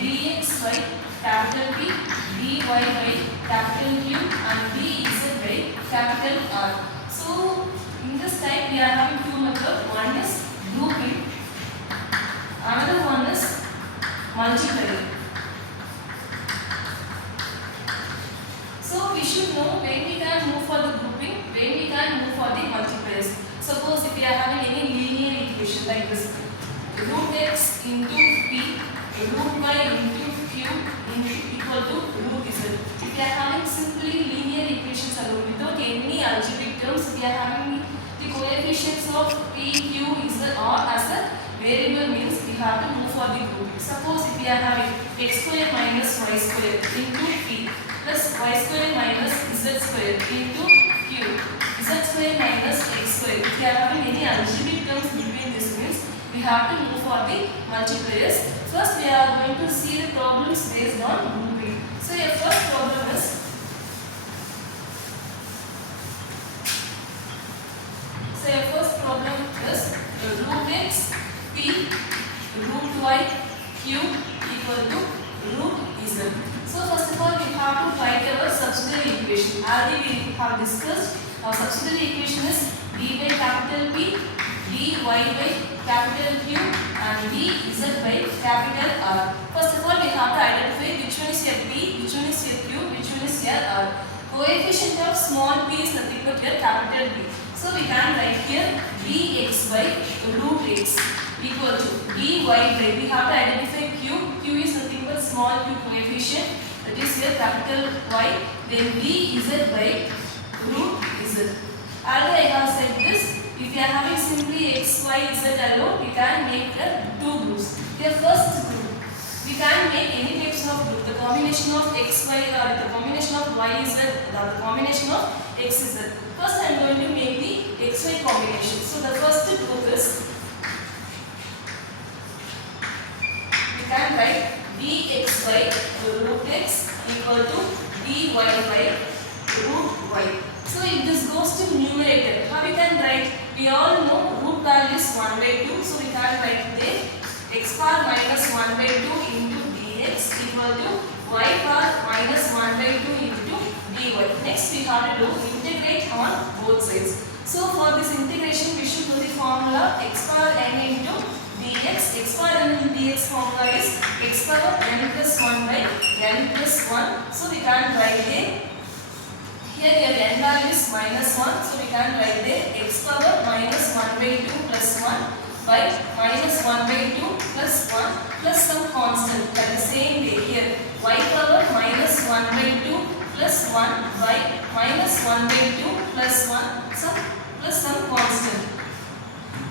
dx by capital P, dy by capital Q and dz by capital R. So in this type we are having two methods. One is grouping, another one is multiplying. So we should know when we can move for the grouping, when we can move for the multipliers. Suppose if we are having any linear equation like this, root x into p, root y into q equal to root z. If we are having simply linear equations alone without any algebraic terms, we are having the coefficients of p, q, z, r as a variable means we have to move for the grouping. Suppose if we are having x square minus y square into p plus y square minus z square into q, z square minus x square. If we are having any algebraic terms between this means we have to move for the multipliers. First we are going to see the problems based on grouping. So your first problem is root x p root y q equal to root z. So first of all we have to write our subsidiary equation. Already we have discussed our subsidiary equation is d by capital P, dy by capital Q and dz by capital R. First of all we have to identify which one is your P, which one is your Q, which one is your R. Coefficient of small p is nothing but your capital P. So we can write here dx by root x equal to dy by, we have to identify q, q is nothing but small q coefficient, that is here capital Y, then dz by root z. Already I have said this, if you are having simply x, y, z alone, we can make two groups. The first group, we can make any types of group, the combination of x, y or the combination of y, z, the combination of x, z. First I am going to make the xy combination. So the first group is, we can write dx by root x equal to dy by root y. So if this goes to numerator, how we can write? We all know root value is 1 by 2. So we can write there x power minus 1 by 2 into dx equal to y power minus 1 by 2 into dy. Next we have to do integrate on both sides. So for this integration we should know the formula x power n into dx. X power n into dx formula is x power n plus 1 by n plus 1. So we can write there, here your n value is minus 1. So we can write there x power minus 1 by 2 plus 1 by minus 1 by 2 plus 1 plus some constant. At the same way here y power minus 1 by 2 plus 1 by minus 1 by 2 plus 1 plus some constant.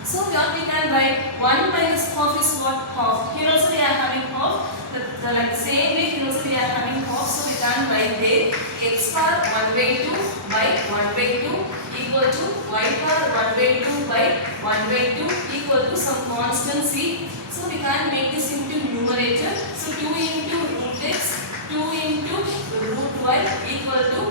So what we can write, 1 minus half is what? Half. Here also we are having half. Like the same way here also we are having half. So we can write there x power 1 by 2 by 1 by 2 equal to y power 1 by 2 by 1 by 2 equal to some constant c. So we can make this into numerator. So 2 into root x, 2 into root y equal to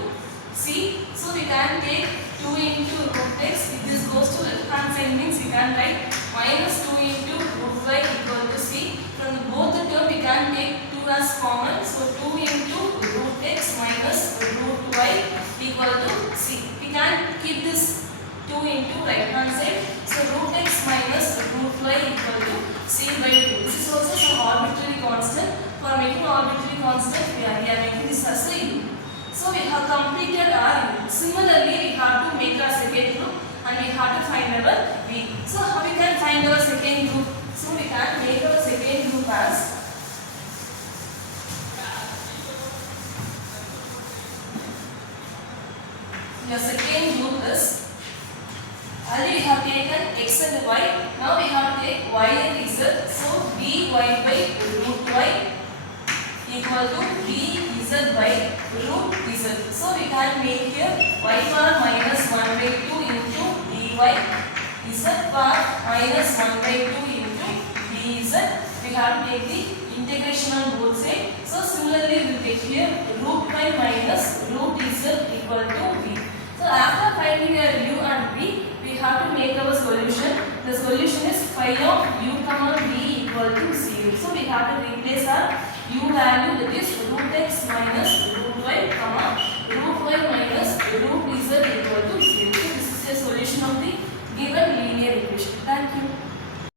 c. So we can take 2 into root x. If this goes to left hand side means we can write minus 2 into root y equal to c. From both the term we can take 2 as common. So 2 into root x minus root y equal to c. We can keep this 2 into right hand side. So root x minus root y equal to c by 2. This is also some arbitrary constant. For making arbitrary constant we are making this as a u. So we have completed our unit. Similarly we have to make our second group and we have to find our v. So how we can find our second group? So we can make our second group as, your second group is, already we have taken x and y, now we have to take y and z. So dy by root y equal to dz by root z. So we can make here y power minus 1 by 2 into dy, z power minus 1 by 2 into dz. We have to take the integration on both sides. So similarly we will take here root y minus root z equal to v. So after finding our u and v, we have to make our solution. The solution is phi of u comma v equal to 0. So we have to replace our u value, that is root x minus root y, comma root y minus root z equal to 0. So this is a solution of the given linear equation.